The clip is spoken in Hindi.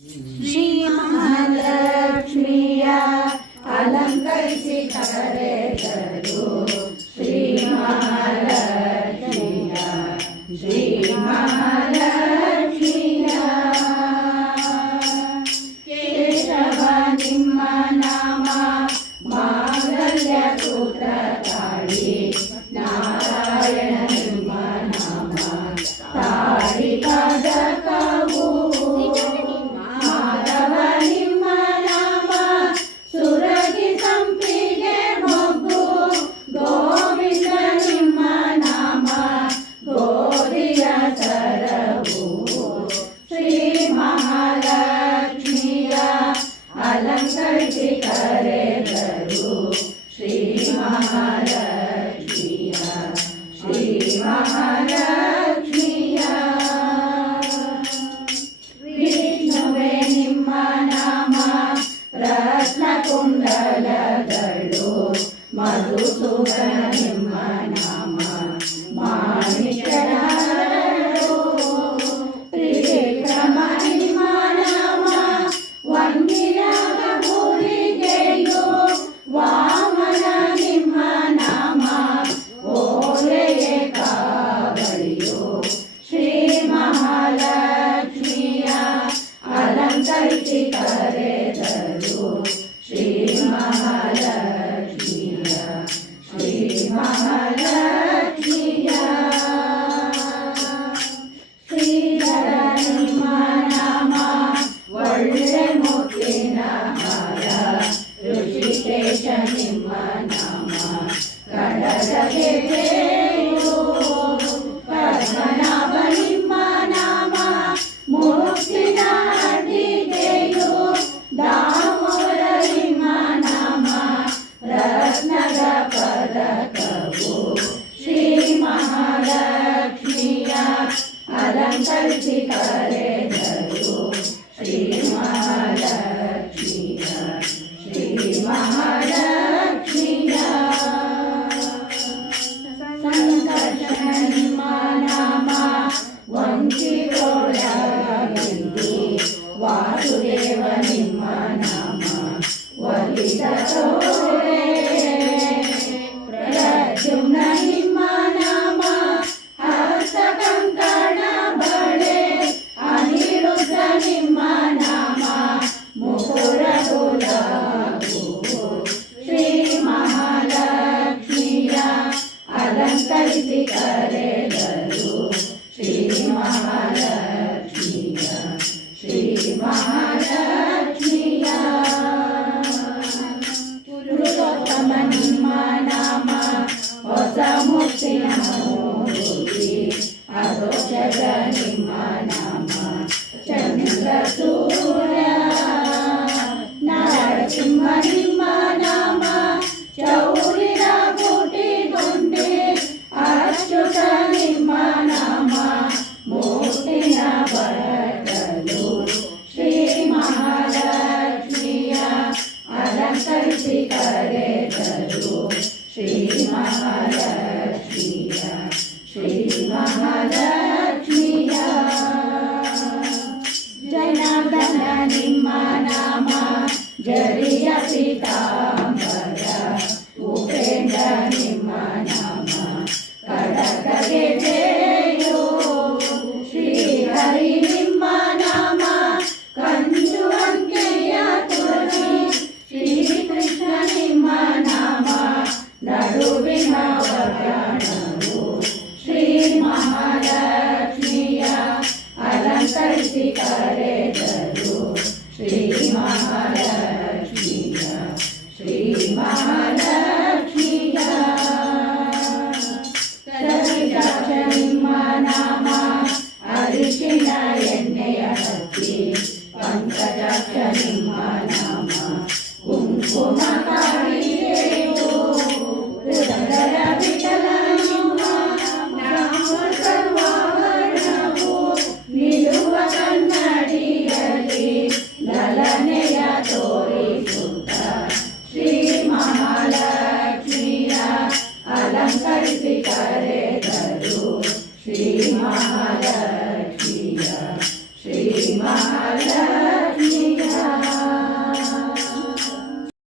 श्री महालक्ष्मी अलंकरित श्री महालक्ष्मी श्री महालक्ष्मी केशव निम्म नाम मांगल्य सूत्र काळी संसर्जि करे प्रभु श्री महालक्ष्मिया श्री महालक्ष्मिया विष्णुवे निम्म नाम रत्नकुण्डलगळु मधुसूदन निम्म नाम माणिक्य ಶ್ರೀ ಮಹಾಲಕ್ಷ್ಮಿಯ ಅಲಂಕರಿಸಿ ಕರ ಅಧೋ ಜಗ ನಿಮ್ಮ ನಾಮ ಪೀತಾಂಬರ ಉಪೇಂದ್ರ ನಿಮ್ಮ ನಾಮ ಕಡಕಗೆ ಜಯೋ ಶ್ರೀ ಹರಿ ನಿಮ್ಮ ನಾಮ ಕಂದು ಅಂಕೆಯ ತುಳಸಿ ಶ್ರೀ ಕೃಷ್ಣ ನಿಮ್ಮ ನಾಮ ನಡುವಿನ ವರಣವು ಶ್ರೀ ಮಹಾಲಕ್ಷ್ಮಿಯ ಅಲಂಕರಿಸಿ ಕರೆದರು Shri Mahalakshmi Sri Mahalaya. Amen.